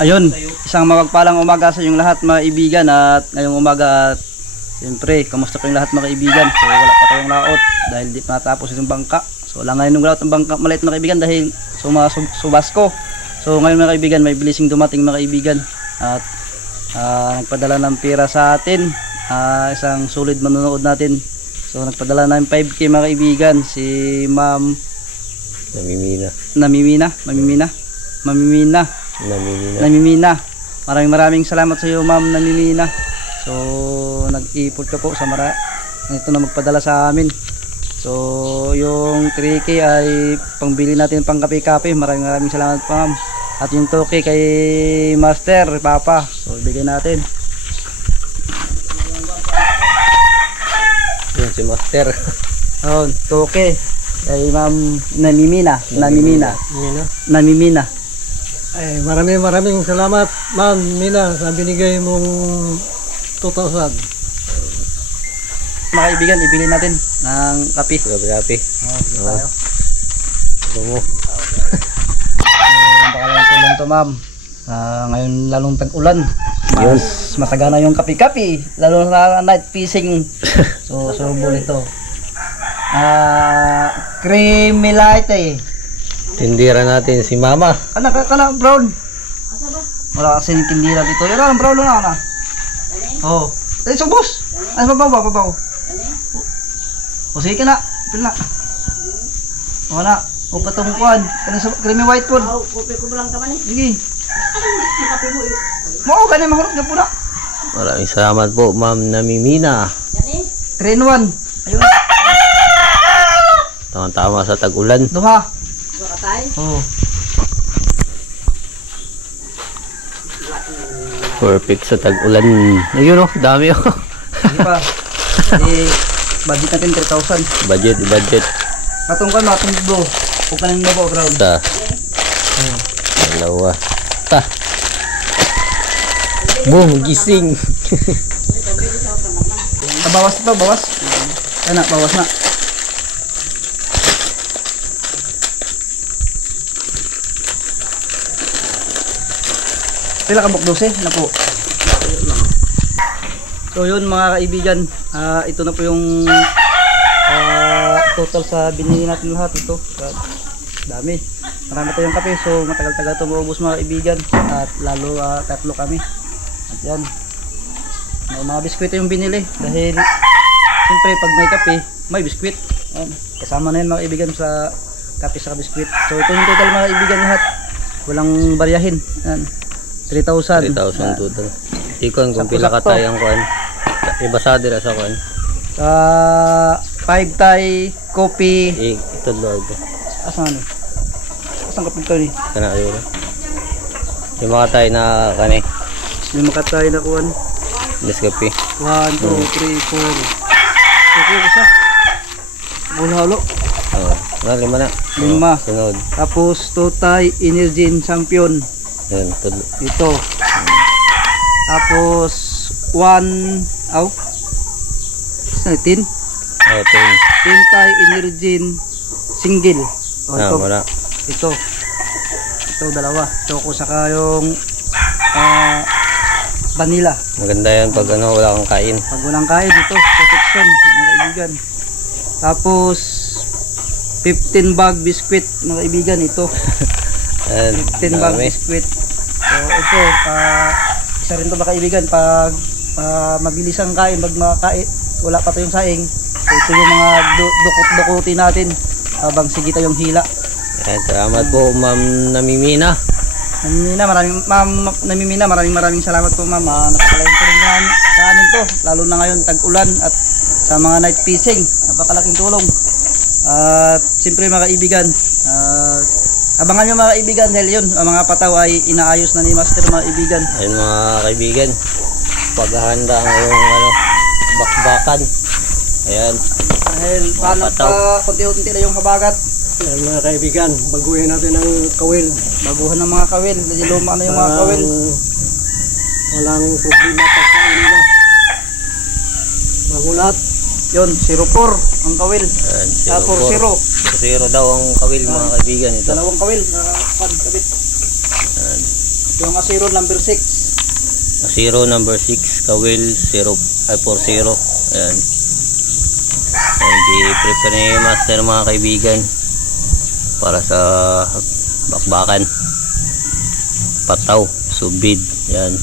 Ayun, isang mapagpalang umaga sa inyong lahat mga kaibigan. At ngayong umaga, siyempre, kamusta po yung lahat mga kaibigan? So wala pa tayong laot dahil di pa natapos yung bangka. So wala ngayon yung laot ng bangka maliit mga kaibigan dahil sumasko. So ngayon mga kaibigan, may bilising dumating mga kaibigan. At nagpadala ng pira sa atin, isang solid manonood natin. So nagpadala ng 5K mga kaibigan, si Ma'am Namimina. Maraming salamat sa iyo Ma'am Namimina. So nag-ipot ka po sa ito na magpadala sa amin. So yung 3K ay pangbili natin pang kape-kape. Maraming salamat po Ma'am. At yung 2K kay Master Papa, so ibigay natin. Yun si Master. 2K kay Ma'am Namimina. Ay, maraming salamat Ma'am Mina sa binigay mong 2,000. Mga kaibigan, ibili natin ng kape. Kape. Tayo. Tumo. Baka lang tulong to Ma'am. Ngayon lalong tag-ulan. Masagana yung kape-kape. Lalo na night fishing. So surbol ito. Creamy latte. Tindira natin si Mama. Kana brown. Wala kasi yung tindira dito. Yan brown na. Oh. Subos. Ay babaw. O sige ka na. Pila. Wala. O katong kuan. Kana sa creamy white food. Kopi ko lang taman eh. Sige. Kape mo eh. Mo kanay mahurot na pula. Maraming salamat po Ma'am Namimina. Yan eh. 3 in 1. Ayun. Tama sa tag-ulan. Duha. Katay. Oh. Perfect sa tag-ulan. Ayun dami Sige pa. Budget natin 3,000. Budget. Katong kan matong do. O kaning baba ground. Ta. Dalawa. Ta. Boom, gising. Bawas ito, bawas. Anak, bawas na. Pila ka bok 12 na po. So yun mga kaibigan, ito na po yung total sa binili natin lahat ito. Dami. Marami tayong kape, so matagal-tagal ito maubos mga kaibigan. At lalo 3 kami. At yan. May mga biskwit yung binili dahil siyempre pag may kape, may biskwit. Kasama na yan mga kaibigan sa kape sa biskwit. So ito yung total mga kaibigan lahat. Walang baryahin. Yan. 3,000 total. Ikon kung pila ka tayong kuan. Ibasa dira sa kuan. 5 Thai coffee. Ito lord. Asan ka pito ni? Kana ayo. Yung mga tayo na kani. Yung makatay na kuan. Nescafe. 1 2 3 4. Okay isa. Halo. Lima na. Lima. Sunod. Tapos 2 Thai Energin Champion. Yan, ito. Tapos 1 10 Thai Energin single. Ito dalawa. Choco saka yung vanilla. Maganda yan pag wala kang kain. Pag walang kain ito, protection mga kaibigan. Tapos 15 bag biscuit mga kaibigan ito. 15 bag biscuit. So ito isa rin to mga kaibigan pag mabilis ang kain, pag makain wala pa tayong saing. So ito yung mga dukot-dukutin natin habang sige tayong hila. Yan, salamat po Ma'am Namimina. Maraming salamat po Ma'am. Napakalaking tulong naman sa amin to, lalo na ngayon tag-ulan at sa mga night fishing. Napakalaking tulong. At siyempre mga kaibigan, abangan nyo mga kaibigan dahil yun, ang mga pataw ay inaayos na ni Master mga kaibigan. Ayun mga kaibigan, paghahanda ang yung bakbakan. Ayan. Dahil paano pa kunti-unti na yung habagat. Ayan mga kaibigan, baguhin natin ang kawil. Baguhan ng mga kawil, dahil luma na yung mga kawil. Walang problema pagkain nila. Bagulat. Yun, 04 ang kawil. 4-0. 0 daw ang kawil mga kaibigan ito. Dalawang kawil na kabit. Yung Asiro number 6. Asiro number 6, Kawil 040. Ayan. I-prepare ni Master mga kaibigan para sa bakbakan. Pataw, subid. Yan.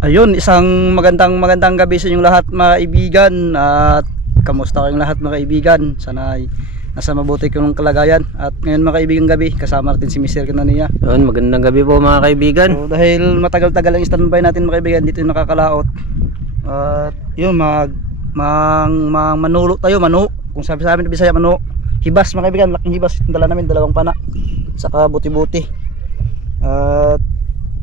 Ayun, isang magandang gabi sa inyong lahat mga kaibigan. At kamusta kayong lahat mga kaibigan? Sana ay nasa mabuti kayong kalagayan. At ngayon mga kaibigan gabi, kasama natin si Mr. Kanania. Yun, magandang gabi po mga kaibigan. So, dahil matagal-tagal ang standby natin mga kaibigan, dito yung nakakalaot. At yun, manulo tayo, manu. Kung sabi sa amin na Bisaya, manu. Hibas mga kaibigan, laking hibas. Dala namin, 2 pana. Saka buti-buti. At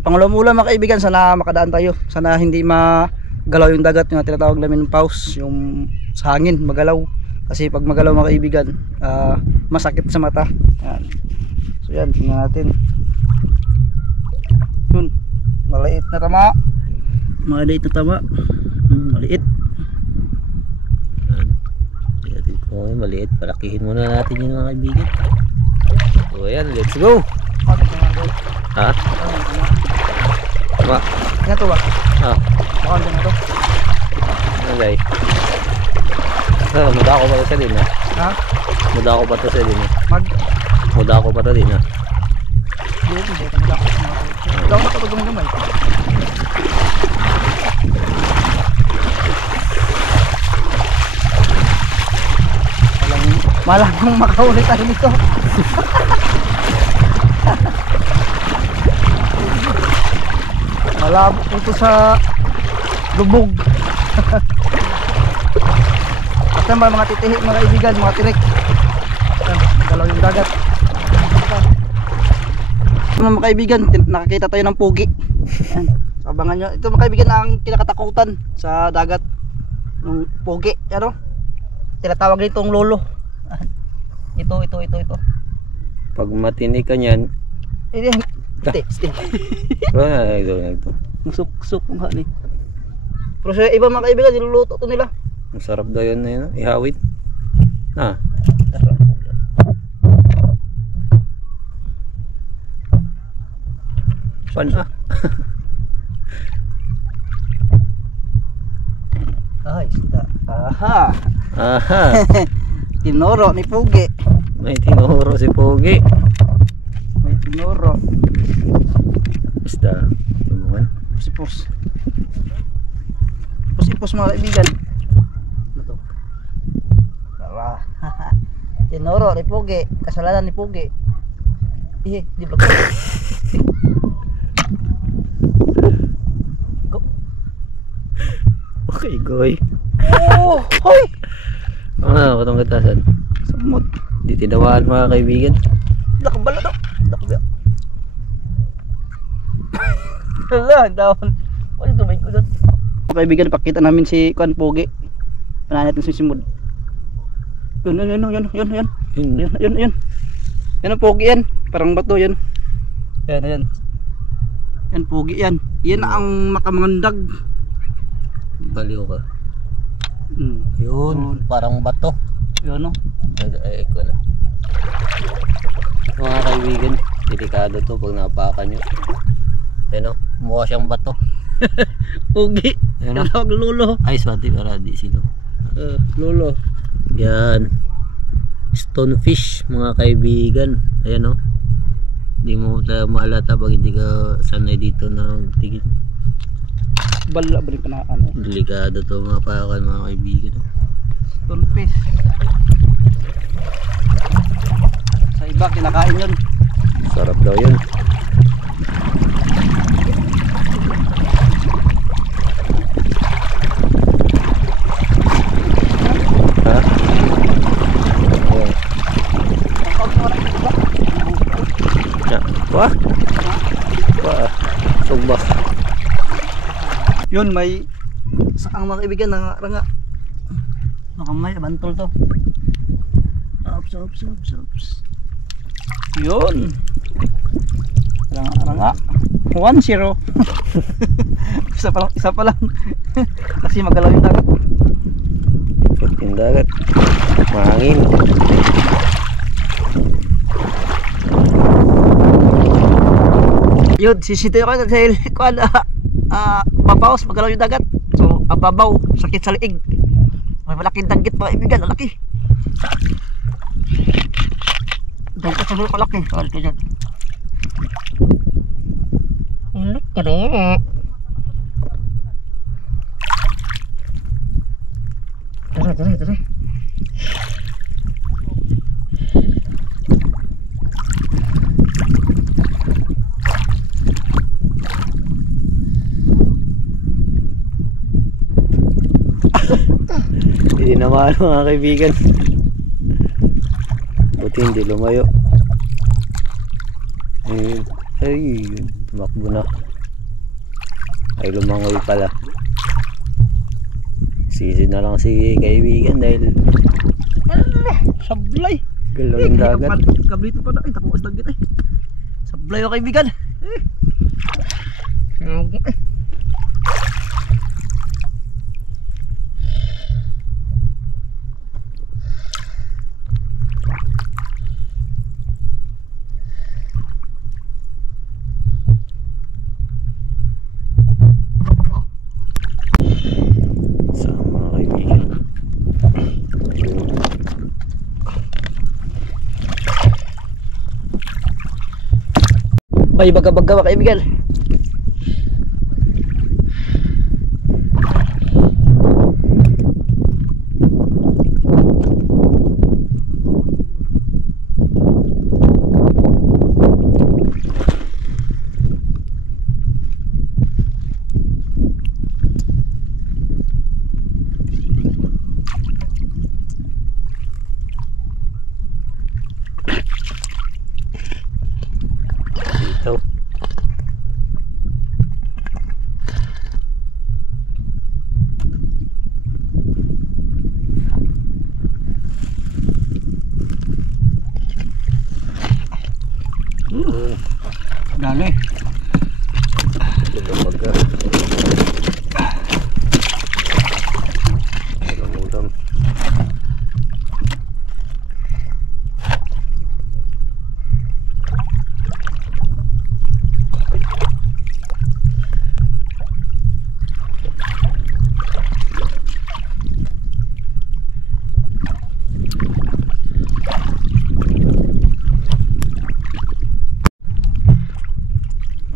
pangulam ulam mga kaibigan, sana makadaan tayo. Sana hindi magalaw yung dagat, yung tinatawag namin ng pause, yung sa hangin, magalaw. Kasi pag magalaw mga kaibigan, masakit sa mata. Yan. So yan, tingnan natin. Yun, maliit na tama. Maliit na tama. Maliit. Okay, maliit. Palakihin muna natin yun mga kaibigan. So ayan, let's go. Ha? Ba? Yan to ba? Ha? Baka dyan na to. Okay. Muda ko pa to sa din ha? Ha? Muda ko pa to sa din ha? Muda ko pa to din ha? Hindi. Daw na kapag gumagumay. Malang makahuli tayo nito. Malabo ito sa lubog. Basta mga titihi mga kaibigan, mga tirik. Galaw yung dagat. Mga kaibigan, nakakita tayo ng pugi. Ayan. Abangan nyo. Ito mga kaibigan ang kinakatakutan sa dagat. Yung pugi. Ano? Tinatawag nitong lolo. Ito. Pag matinig ka nyan, Hindi. ito. Musuk-suk mga ni. Pero sa iba mga kaibigan, niluluto to nila. Ang sarap daw yun na yun, ihawit. Ha? Pan ah. Ay, isda. Aha. Aha. Tinoro ni Pugi. May tinuro si Pogi. May tinoro. Basta, tumuhan. Pusipos. Pusipos mga kaibigan. Ano to? Tara. Tinoro ni Pugi. Kasalanan ni Pugi. Di ba? Go. Okay, goy. Oh, hoy. Ah, patong katasan. Samot. Di tinawaan mga kaibigan. Nakabala to. Nakabala. Hala, down. Ano ito, may gudot. Mga kaibigan, pakita namin si Kuan Pugi. Panahan natin si Simud. Yun. Yan ang Pugi yan. Parang bato yan. Yan. Yan Pugi yan. Yan ang makamandag. Baliw ka. Yun. Yun, parang bato. Yun o. Ay, ko na. Mga kaibigan, delikado to pag napakan nyo. Yan o, mukha siyang bato. Pugi. Yan o. Tawag lolo. Ay, swati para di sila. Lolo. Yan. Stonefish mga kaibigan. Ayan o. Hindi mo mahalata pag hindi ka sanay dito ng tigil. Bala ba rin ka na ano? Delikado to mga pakan mga kaibigan. Stonefish. Sa iba kinakain yun. Sarap daw yun. Ha? Ya, wah. Wah. Sumbak. Yun may saang mga kaibigan ranga. Makamay bantol to. Ops. Yun. Ranga. 1-0. isa pa lang. Kasi magalaw yung dagat. Yung dagat. Mahangin. Yun, sisitayo ko dahil kuan babaos, magalaw yung dagat. So, ang babaw, sakit sa liig. May malaking danggit mga kaibigan, ang laki. Danggit sa liig, malaki. Kawal ka dyan. Laki rin. Tara. Hindi naman mga kaibigan. Buti hindi lumayo. Ay, tumakbo na. Ay, lumangoy pala. Sisi na lang si kaibigan dahil Sablay. galaw yung dagat. Kablito pa na. Ay, takuas danggit eh. Sablay o kaibigan. So mga kaibigan, May baga-baga mga kaibigan. dito. Dali. Lumaga. Ulam-ulam.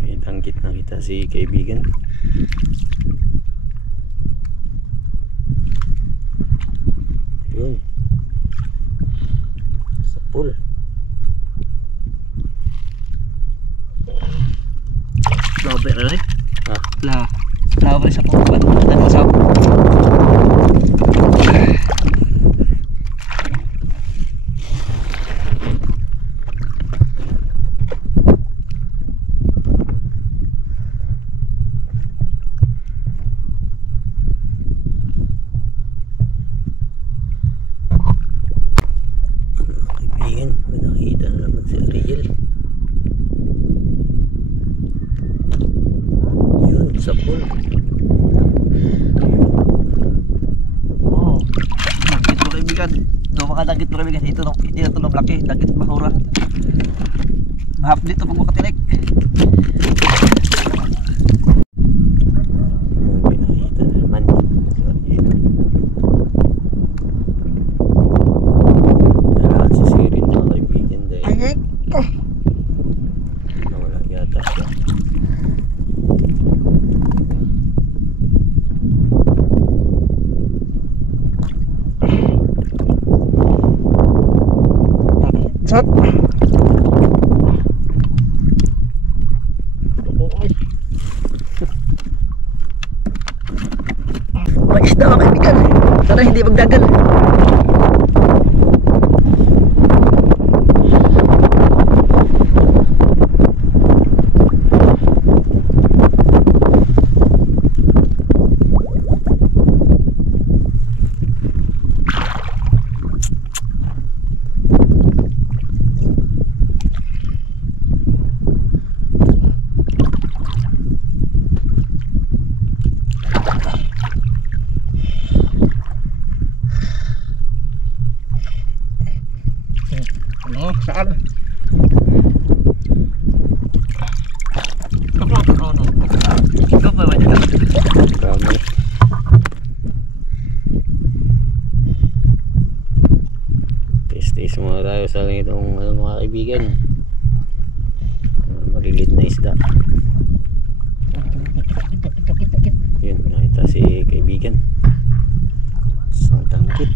May danggit na kita si kaibigan. Yun. Sa pool. Labi na rin. Ah, Labi sa pagkaban. Ano sa kaibigan, may nakita na naman si Ariel. Yun, sa pool. oh. Dagit mo kaibigan. Ito mga dagit mo kaibigan. Ito ito laki. Dagit mahura. Mahap dito pag makatinik. Yun, may nakita na naman si Ariel. Nalahat si Sirin mga kaibigan dahil nawala yata siya. Sat. May isda mga kaibigan. Sana hindi magdagal. itong mga kaibigan, maliliit na isda. Yun, nakita si kaibigan, isang tangkit.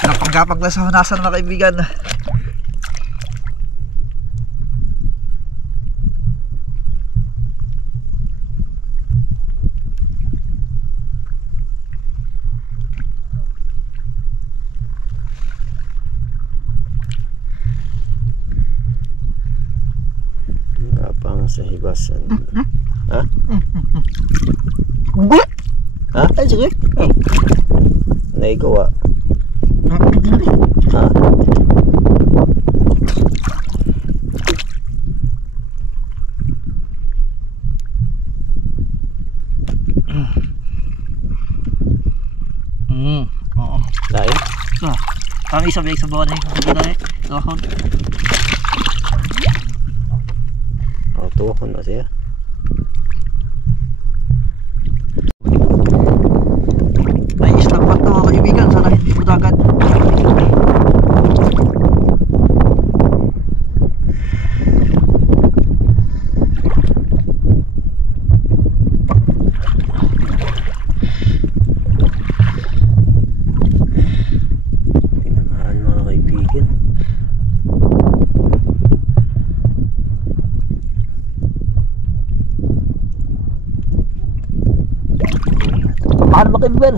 Napagapag na sa hunasan mga kaibigan. Kapang sa hibasan. Ha? Ha? Ay, sige. Naigawa. Ha? Oo. Lain? So, kami sa biyag sa bawah na yun. Tuhon na siya. May islang pa ito mga kaibigan. Sana hindi budagan. Tinamaan mga kaibigan. Paano mga kaibigan?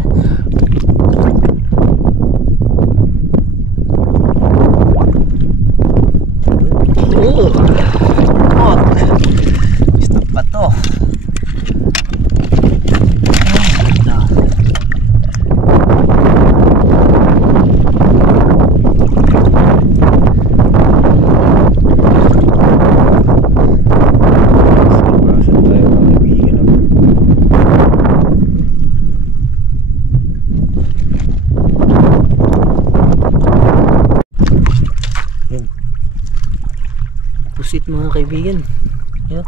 Islang pa ito. Saan tayo mga kaibigan? Yun. Pusit mga kaibigan. Yun.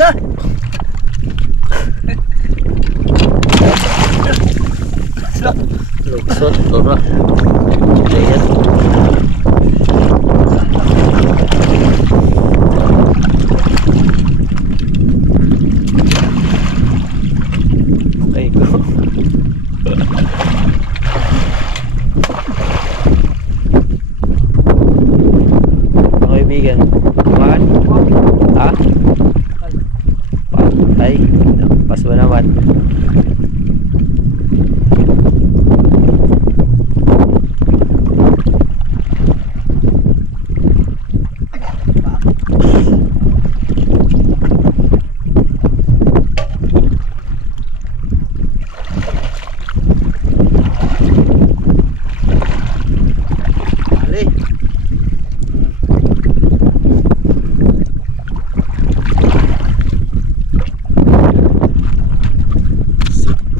Na! Luksot, tora. Ayan. Okay, go. Mga kaibigan, kumahan? Ha? Ay, pas ba naman? Ali.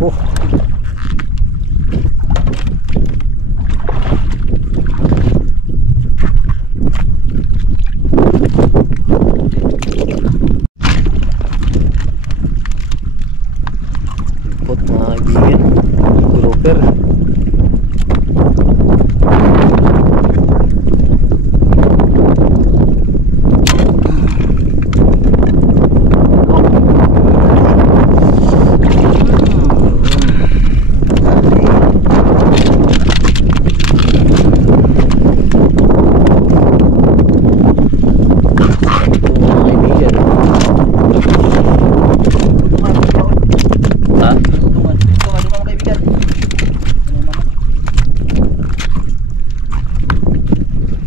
Oh. Ipot mga kaibigan. Grouper.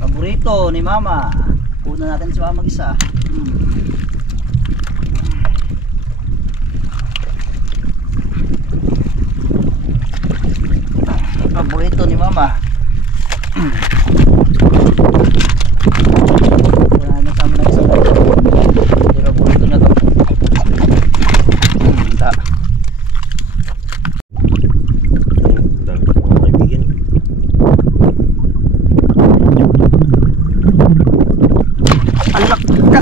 Paborito ni Mama. Puno natin si Mama mag-isa. paborito ni mama. Wala na sa amin na isang ganito. Hindi paborito na to. Handa. Dami mga kaibigan. Alak ka.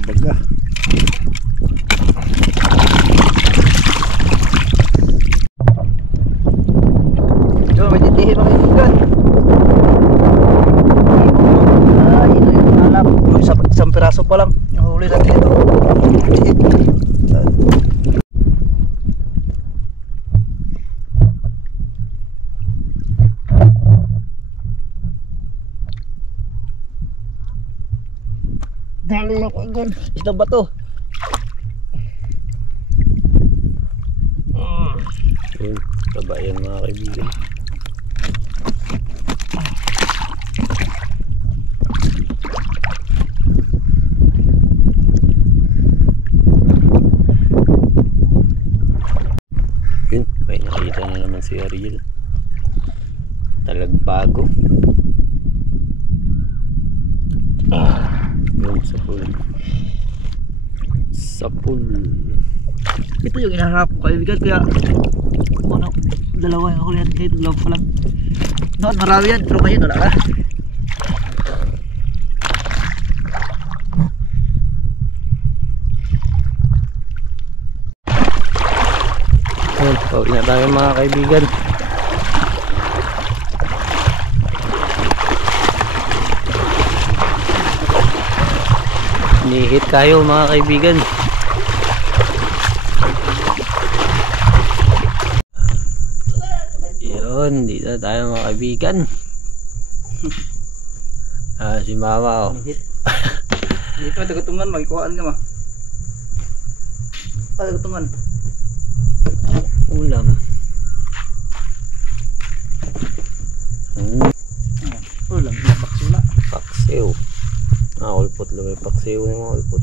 Baga. Yo, may titihin mga kaibigan. Ito yung alap. Isang piraso pa lang. Nahuli natin ito. Dali ako doon. Isang bato. Yun, taba yan mga kaibigan. Yun, may nakita na naman si Ariel. Talagbago. Yun, sapul. Sapul. Ito yung inaharap ko kaibigan. Kaya ano, dalawa yung huli. Kahit dalawa pa lang. Noon marami yan. Pero ngayon wala ka. Yun, pauwi na tayo mga kaibigan. Nihit kayo mga kaibigan. Yun, dito tayo mga kaibigan. Si mama oh. Dito may tagutungan. Magkuhaan ka ma. Tagutungan. Ulam. Ulam. Paksiw na. Paksiw. Ulpot lang may paksiw ng mga ulpot.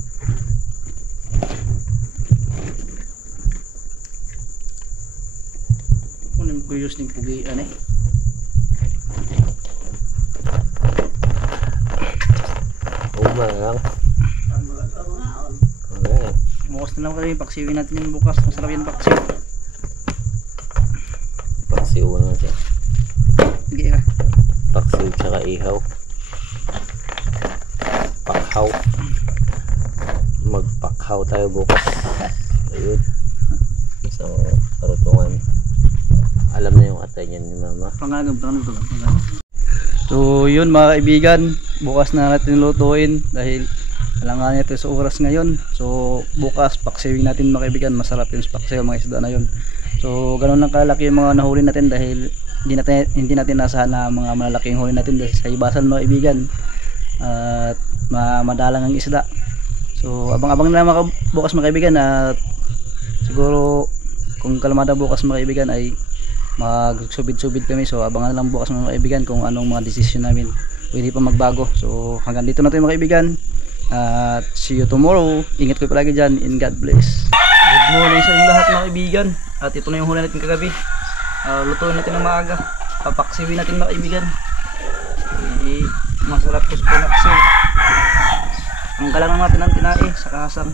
Kunin ko yung ng pugian eh. Umarang. Okay. bukas na lang kami, paksiwin natin yung bukas. Masarap yan paksiw. Paksiw na siya. Sige ka. Paksiw tsaka ihaw. Pakhaw. Magpakhaw tayo bukas. Ayun. Isang karutungan. Alam na yung atay niyan ni mama. Pangagam to. So yun mga kaibigan, bukas na natin lutuin dahil alangan natin sa oras ngayon. So bukas paksiwin natin mga kaibigan, masarap yung paksiw mga isda na yun. So ganoon lang kalaki yung mga nahuli natin dahil hindi natin nasahan na mga malalaking huli natin dahil sa hibasan mga kaibigan. At madalang ang isda. So abang-abang na lang bukas mga kaibigan, at siguro kung kalmada bukas mga kaibigan ay magsubid-subid kami. So abangan na lang bukas mga kaibigan kung anong mga desisyon namin, pwede pa magbago. So hanggang dito na tayo mga kaibigan, at see you tomorrow. Ingat kayo palagi dyan, and God bless. Good morning sa inyo lahat mga kaibigan, at ito na yung huli natin kagabi. Lutuin natin ng maaga, papaksiwin natin mga kaibigan. Masarap po sa pinaksiw. Ang galang natin ng tinae sa kasang.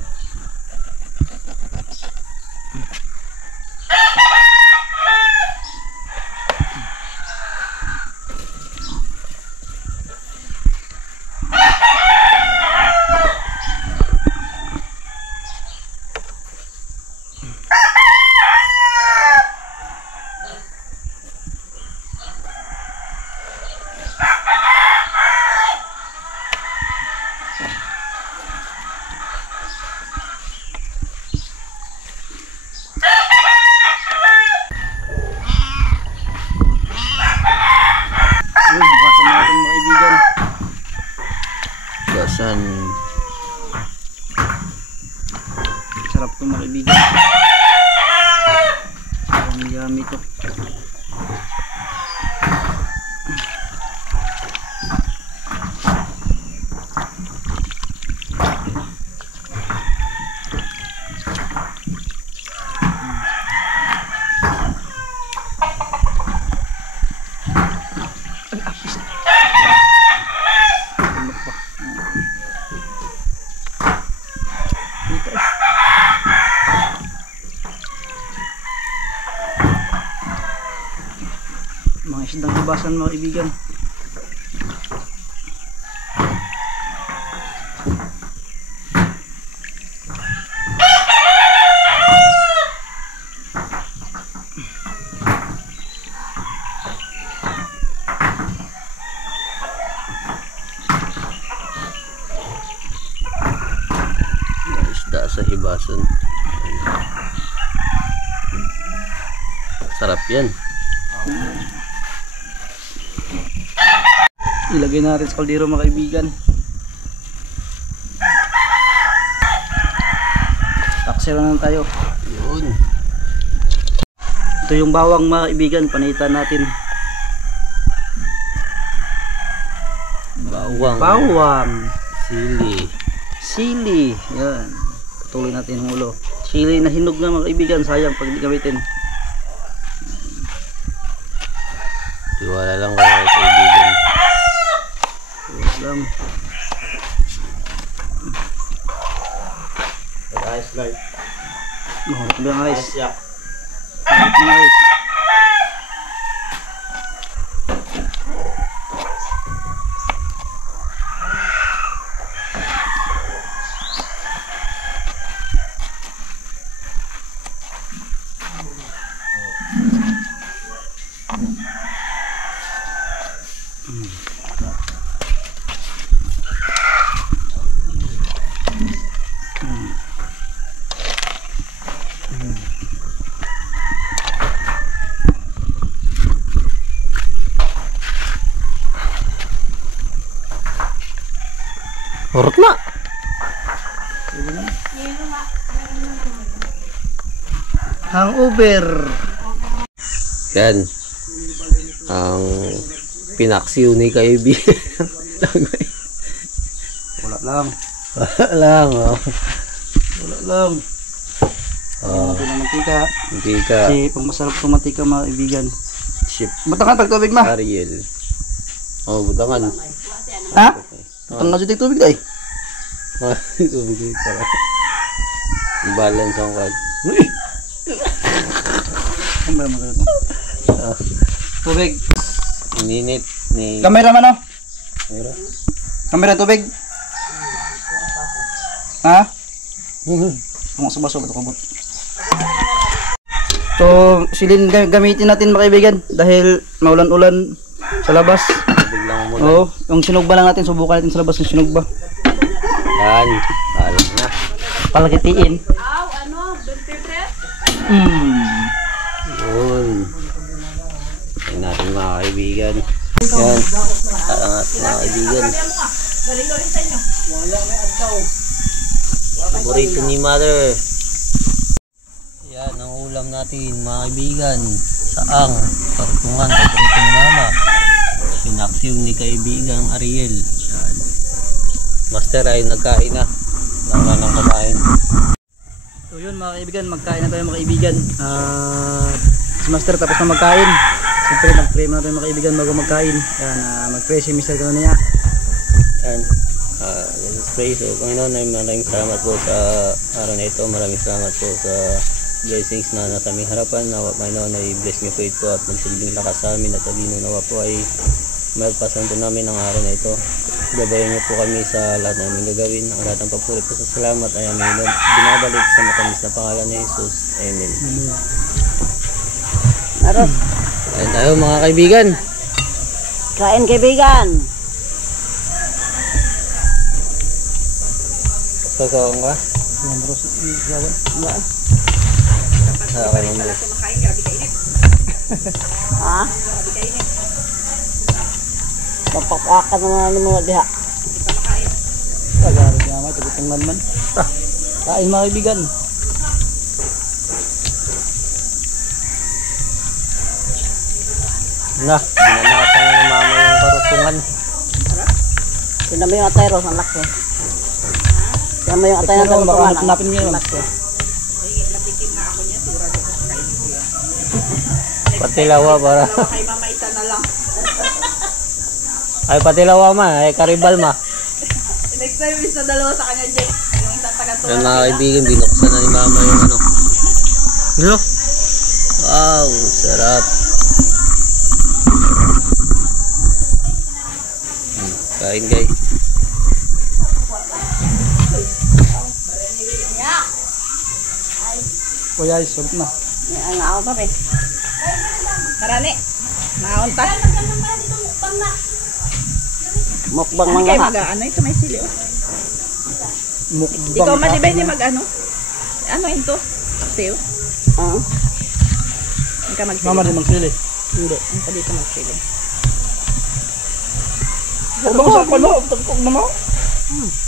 Bukasan natin mga kaibigan. Gasan. Sarap ito mga kaibigan. Yummy ito. Mga isdang hibasan mga kaibigan. Isda sa hibasan. Sarap yan. Ilagay natin sa kaldero mga kaibigan. Taksel na tayo. Yun. Ito yung bawang mga kaibigan, panitan natin. Bawang. Sili. Sili. Yan. Patuloy natin ang ulo. Sili na hinog na mga kaibigan, sayang pag di gamitin. Tiwala lang kayo kaibigan. Lang. Guys, guys. Mahulog ba guys? Yeah. Guys. Hurot na. Hangover. Yan. Ang pinaksiw ni kaibigan. Wala lang. Wala lang. Oh. Wala lang. Oh. Natin ang mantika. Hindi ka. Kasi pang masarap itong mantika mga kaibigan. Ship. Butangan tagtubig ma. Ariel. Oh, butangan. Ha? Butangan sa tubig ay. Tubig para. Balance ang kwan. Ano ba mga ito? Tubig. Ininit ni... Cameraman oh. Pero, Kamera tubig. Ha? Mga subaso ba ito kabot? So, silin gamitin natin mga kaibigan dahil maulan-ulan sa labas. biglang umulan. Oo, yung sinugba lang natin, subukan natin sa labas yung sinugba. Yan. Alam na. Palakitiin. Aw, ano? Bell pepper? Yun. Yan natin mga kaibigan. Yan. Angat mga kaibigan. Galing-galing sa inyo. Paborito ni Mother. Yan ang ulam natin mga kaibigan. Saang. Kartungan. Paborito ni Mama. Sinaksiw ni kaibigang Ariel. Yan. Master ay nagkain na. Wala nang kumain. So yun mga kaibigan, magkain na tayo mga kaibigan. Si Master tapos na magkain. Siyempre mag-pray muna tayo mga kaibigan bago magkain. Yan, mag-pray si Mr. Kanoniya. Yan. Let us pray. So, Panginoon, ay maraming salamat po sa araw na ito. Maraming salamat po sa blessings na nasa aming harapan. Nawa, Panginoon, ay bless niyo po ito at magsilbing lakas sa amin at talino. Nawa po ay magpasan po namin ang araw na ito. Gabayan niyo po kami sa lahat na aming gagawin. Ang lahat ng papuri po sa salamat ay aming binabalik sa matamis na pangalan ni Jesus. Amen. Aros, Ayan tayo mga kaibigan. kain kaibigan. Sasawang ka? Yan bro, sigawan. Okay mo bro. Ha? Papapakan naman ni mga diha. Pagari niya mga tagutong man. Kain mga kaibigan. Na, binanatan ng mama yung karutungan. Tignan mo yung atay Ros, ang laki. Tignan mo yung atay ng Baka talutungan. hanapin mo yan. Ang laki. Patilawa para. Kay mama isa na lang. Ay patilawa ma, ay karibal ma. Next time is na dalawa sa kanya, Jake. Yung isang taga-tuwa. Yan mga kaibigan, binuksan na ni mama yung ano. Ano? Wow, sarap. Kain guys. Kuya, sulit na. Ang ako pa, pe. Karani. Maunta. Mukbang mga ha. Ano ito may sili oh. Mukbang. Ikaw man di ba hindi mag ano? Ano ito? Stew? Oo. Hindi ka magsili. Mama din magsili. Hindi. Hindi dito magsili. Huwag mong sakon mo. Tagpog na mo.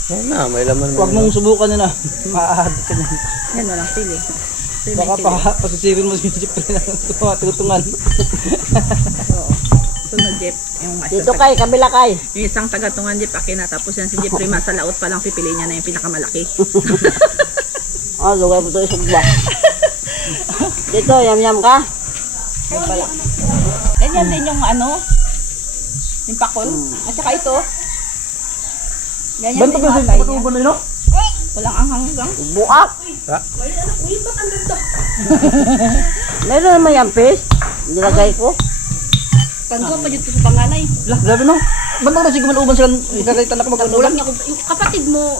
Yan na, may laman mo. Huwag mong subukan yun na. Maahadik ka na. Yan walang sili. Ito yung may Baka sili. pasisirin mo si Jeep rin ang tutungan. Oo. Sunod Jeep. Yung Dito kay, kabila kay. yung isang taga-tungan Jeep akin na tapos yan si Jeep Prima sa laot pa lang pipili niya na yung pinakamalaki. Oh, lugay mo ito isugba. Dito, yam-yam ka. Yung pala. Ganyan din yung ano, yung pakol. At saka ito. Ganyan Banto din ba yung sa atay patubo niya. na yun? Walang anghang. Buak. Meron naman yung fish. Nilagay ko. Tanggo pa dito sa panganay. Lah, grabe no. Banto ba siguro maluban sila? Ikakaitan ako Tagulang mag-ulan. niya ko. Yung kapatid mo,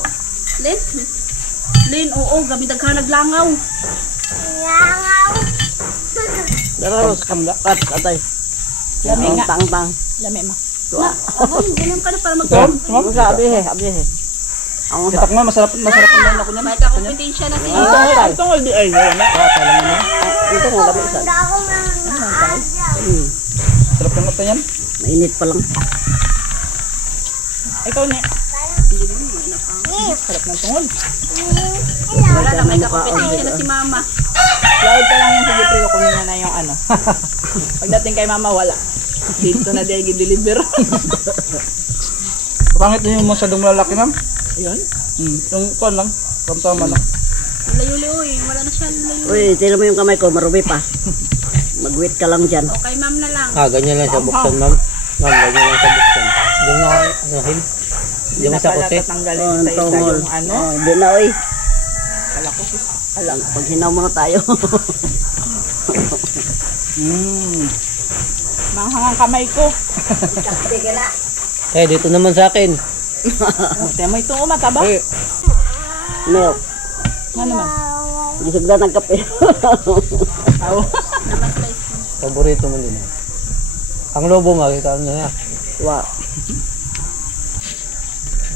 Len? Len, oo, gabi daghan naglangaw. Daros, kat, atay. Lami nga. Tang-tang. Lami ma. Tuwa. Ganun ka na para mag- Tom, Ang sabi he, abi he. Ang Kitak mo, masarap ang line ako niyan. May kakompetensya na sila. Ay, Tungol di ay, wala na. Talang mo. ito nga labi isa. Sarap ng kata yan. Mainit pa lang. Ikaw na. Sarap ng tungol. Wala na, may kakompetensya na si mama. Loud pa lang yung sige pero kunin niya na yung ano. Pagdating kay mama, wala. Dito na dahil deliver. Pangit na yung masyadong lalaki, ma'am. Ayun. Yung kuwan lang. Tama lang. Layo-layo eh. Wala na siya layo. Uy, tira mo yung kamay ko, marumi pa. Mag-wait ka lang dyan. Okay, ma'am na lang. Ah, ganyan lang siya buksan ma'am. Ma'am, ganyan lang siya buksan. Yung na, ano, Hindi mo sa pala kote. tatanggalin Oh, sa isa tungol. yung ano. Oh, di na, uy. Kala ko Alam, pag hinaw muna tayo. Manghangang kamay ko. Dito naman sa akin. Tiyan mo itong mataba. Milk. Ano naman? Gisugda ng kape. Paborito mo din. Ang lobo makita niya niya. Wow.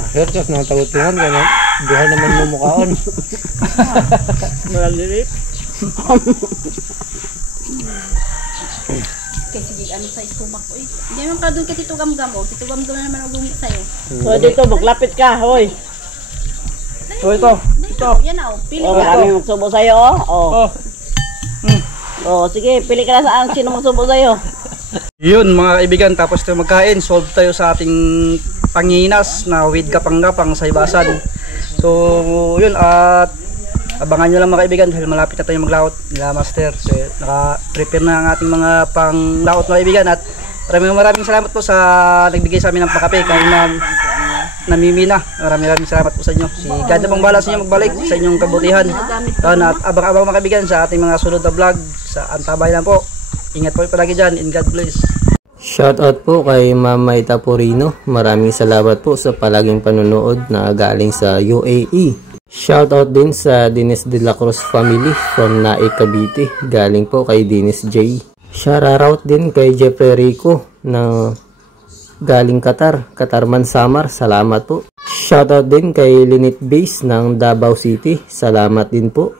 Sir, kas nang tagutungan ka na. Buhay naman mo mukhaon. Malalilit. Kaya sige, ano sa stomach ko eh. Hindi naman ka doon kay Tito Gamgam o. Tito Gamgam na naman ang sa'yo. So dito, maglapit ka, hoy. So ito. Ito. Yan o, pili Oh, ka. marami magsubo sa'yo, oh. Oh, sige, pili ka na saan sino magsubo sa'yo. Yun mga kaibigan, tapos tayo magkain, solve tayo sa ating panginas na with gapang-gapang sa ibasan. So yun, at abangan nyo lang mga kaibigan dahil malapit na tayo maglaot nila master. So naka-prepare na ang ating mga panglaot mga kaibigan at maraming salamat po sa nagbigay sa amin ng pakape kahit na namimina. Maraming salamat po sa inyo. Si God na pong bahala sa inyo magbalik sa inyong kabutihan. At abang-abang mga kaibigan sa ating mga sunod na vlog sa Antabay lang po. Ingat po palagi dyan, and God bless. Shoutout po kay Mama Itapurino. Maraming salamat po sa palaging panunood na galing sa UAE. Shoutout din sa Dennis De La Cruz family from Naik, Cavite. Galing po kay Dennis J. Shoutout din kay Jeffrey Rico na galing Qatar Samar. Salamat po. Shoutout din kay Linit Base ng Davao City. Salamat din po.